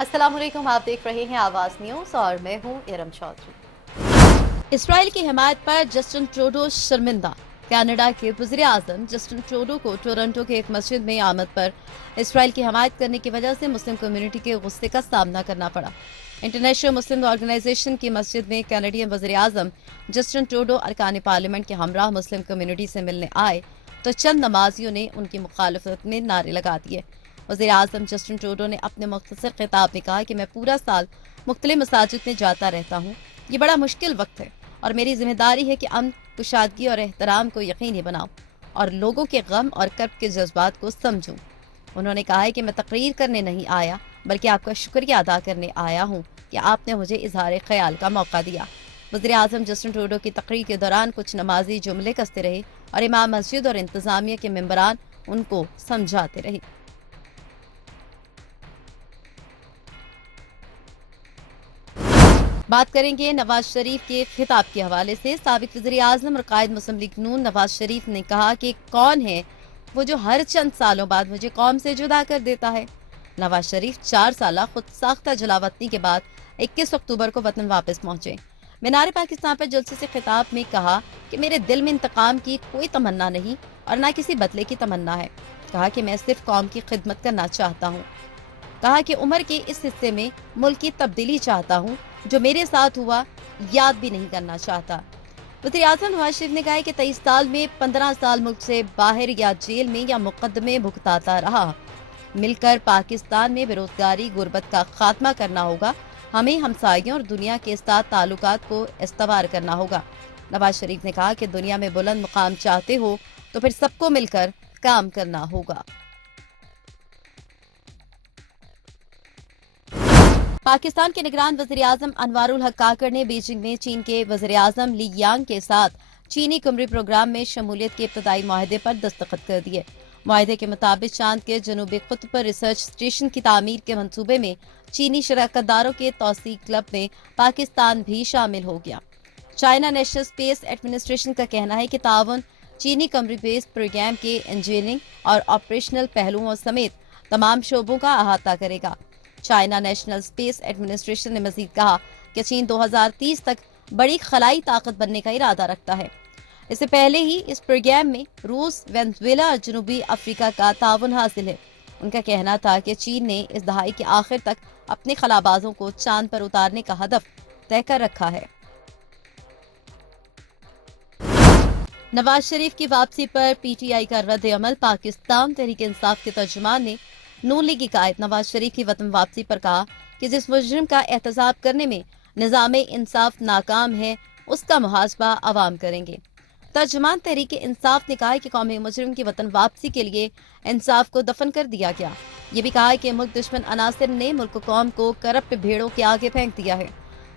अस्सलाम वालेकुम, आप देख रहे हैं आवाज़ न्यूज़ और मैं हूं इरम चौधरी। इसराइल की हिमायत पर जस्टिन ट्रूडो शर्मिंदा। कनाडा के वज़ीर-ए-आज़म जस्टिन ट्रूडो को टोरंटो के एक मस्जिद में आमद पर इसराइल की हिमायत करने की वजह से मुस्लिम कम्युनिटी के गुस्से का सामना करना पड़ा। इंटरनेशनल मुस्लिम ऑर्गेनाइजेशन की मस्जिद में कैनेडियन वज़ीर-ए-आज़म जस्टिन ट्रूडो अरकान पार्लियामेंट के हमराह मुस्लिम कम्युनिटी से मिलने आए तो चंद नमाजियों ने उनकी मुखालफत में नारे लगा दिए। वज़ीर-ए-आज़म जस्टिन ट्रूडो ने अपने मुख्तसर खिताब में कहा कि मैं पूरा साल मुख्तलिफ मसाजिद में जाता रहता हूँ। ये बड़ा मुश्किल वक्त है और मेरी जिम्मेदारी है कि अमन, कुशादगी और एहतराम को यकीनी बनाऊं और लोगों के गम और कर्ब के जज्बात को समझूं। उन्होंने कहा है कि मैं तकरीर करने नहीं आया बल्कि आपका शुक्रिया अदा करने आया हूँ कि आपने मुझे इजहार ख्याल का मौका दिया। वज़ीर-ए-आज़म जस्टिन ट्रूडो की तकरीर के दौरान कुछ नमाजी जुमले कसते रहे और इमाम मस्जिद और इंतजामिया के मेंबरान उनको समझाते रहे। बात करेंगे नवाज शरीफ के खिताब के हवाले से। साबिक वज़ीर-ए-आज़म और कायद मुस्लिम लीग नून नवाज शरीफ ने कहा कि कौन है वो जो हर चंद सालों बाद मुझे कौम से जुदा कर देता है। नवाज शरीफ 4 साल खुद साख्ता जलावतनी के बाद 21 अक्टूबर को वतन वापस पहुंचे। मीनार पाकिस्तान पर जलसे से खिताब में कहा कि मेरे दिल में इंतकाम की कोई तमन्ना नहीं और ना किसी बदले की तमन्ना है। कहा कि मैं सिर्फ कौम की खिदमत करना चाहता हूँ। कहा कि उम्र के इस हिस्से में मुल्क की तब्दीली चाहता हूँ, जो मेरे साथ हुआ याद भी नहीं करना चाहता। वज़ीर-ए-आज़म नवाज शरीफ ने कहा है कि 23 साल में 15 साल मुल्क से बाहर या जेल में या मुकदमे भुगताता रहा। मिलकर पाकिस्तान में बेरोजगारी, गुर्बत का खात्मा करना होगा। हमें हमसायों और दुनिया के साथ ताल्लुकात को इस्तवार करना होगा। नवाज शरीफ ने कहा कि दुनिया में बुलंद मुकाम चाहते हो तो फिर सबको मिलकर काम करना होगा। पाकिस्तान के निगरान वज़ीर-ए-आज़म अनवारुल हक काकड़ ने बीजिंग में चीन के वज़ीर-ए-आज़म ली यांग के साथ चीनी कमरी प्रोग्राम में शमूलियत के इब्तदाई माहदे पर दस्तखत कर दिए। माहदे के मुताबिक चांद के जनूबी कुत्ब पर रिसर्च स्टेशन की तामीर के मंसूबे में चीनी शराकतदारों के तौसीक क्लब में पाकिस्तान भी शामिल हो गया। चाइना नेशनल स्पेस एडमिनिस्ट्रेशन का कहना है कि ताउन चीनी कमरी बेस प्रोग्राम के इंजीनियरिंग और ऑपरेशनल पहलुओं समेत तमाम शोबों का अहाता करेगा। चाइना नेशनल स्पेस एडमिनिस्ट्रेशन ने मजीद कहा कि चीन 2030 तक बड़ी खलाई ताकत बनने का इरादा रखता है। इससे पहले ही इस प्रोग्राम में रूस, वेनेजुएला और जनूबी अफ्रीका का ताउन हासिल है। उनका कहना था कि चीन ने इस दहाई के आखिर तक अपने खलाबाजों को चांद पर उतारने का हदफ तय कर रखा है। नवाज शरीफ की वापसी पर पीटीआई का रद्द अमल। पाकिस्तान तहरीक इंसाफ के तर्जुमान ने नून लीग की कायद नवाज शरीफ की वतन वापसी पर कहा कि जिस मुजरिम का एहतसाब करने में निज़ाम इंसाफ नाकाम है उसका मुहासबा अवाम करेंगे। तर्जुमान तहरीक इंसाफ ने कहा कि कौमी मुजरिम की वतन वापसी के लिए इंसाफ को दफन कर दिया गया। ये भी कहा कि मुल्क दुश्मन अनासिर ने मुल्क कौम को करप्ट भेड़ों के आगे फेंक दिया है।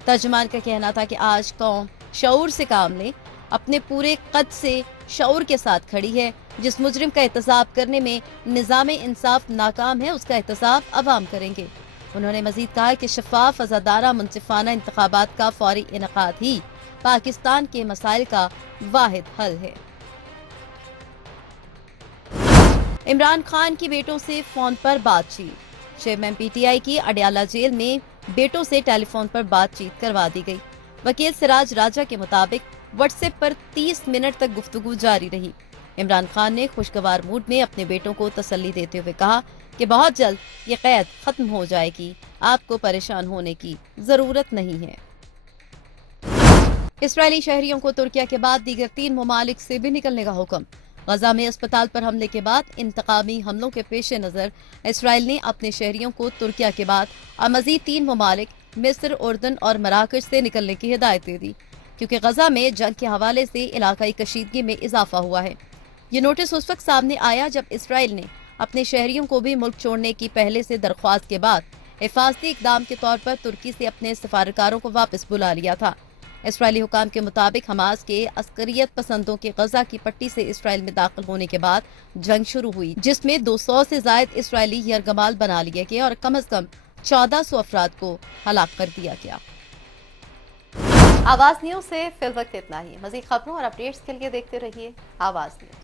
तर्जुमान का कहना था कि आज कौम शऊर से काम ले, अपने पूरे कद से शऊर के साथ खड़ी है। जिस मुजरिम का एहतसाब करने में निज़ाम इंसाफ नाकाम है उसका एहतसाब अवाम करेंगे। उन्होंने मजीद कहा कि शफाफ, आज़ादाना, मुनसिफाना इंतखाबात का फौरी इनेकाद ही पाकिस्तान के मसाइल का वाहिद हल है। इमरान खान की बेटों से फोन पर बातचीत। चेयरमैन पीटीआई की अडयाला जेल में बेटों से टेलीफोन पर बातचीत करवा दी गई। वकील सिराज राजा के मुताबिक व्हाट्सएप पर 30 मिनट तक गुफ्तगू जारी रही। इमरान खान ने खुशगवार मूड में अपने बेटों को तसल्ली देते हुए कहा कि बहुत जल्द ये कैद खत्म हो जाएगी, आपको परेशान होने की जरूरत नहीं है। इस्राएली शहरियों को तुर्किया के बाद दीगर 3 ममालिक से भी निकलने का हुक्म। गजा में अस्पताल पर हमले के बाद इंतकामी हमलों के पेश नजर इसराइल ने अपने शहरियों को तुर्किया के बाद और मजीद 3 ममालिक मिस्र, उर्दन और मराकश से निकलने की हिदायत दे दी, क्योंकि गजा में जंग के हवाले से इलाकाई कशीदगी में इजाफा हुआ है। ये नोटिस उस वक्त सामने आया जब इसराइल ने अपने शहरियों को भी मुल्क छोड़ने की पहले से दरख्वास्त के बाद हिफाजती इकदाम के तौर पर तुर्की से अपने सफारतकारों को वापस बुला लिया था। इसराइली हुकाम के मुताबिक हमास के अस्करियत पसंदों के गजा की पट्टी से इसराइल में दाखिल होने के बाद जंग शुरू हुई, जिसमें 200 से ज्यादा इसराइली यरगमाल बना लिए गए और कम से कम 1400 अफराद को हलाक कर दिया गया। आवाज न्यूज से फिल वक्त इतना ही। मजीद खबरों और अपडेट्स के लिए देखते रहिए आवाज न्यूज।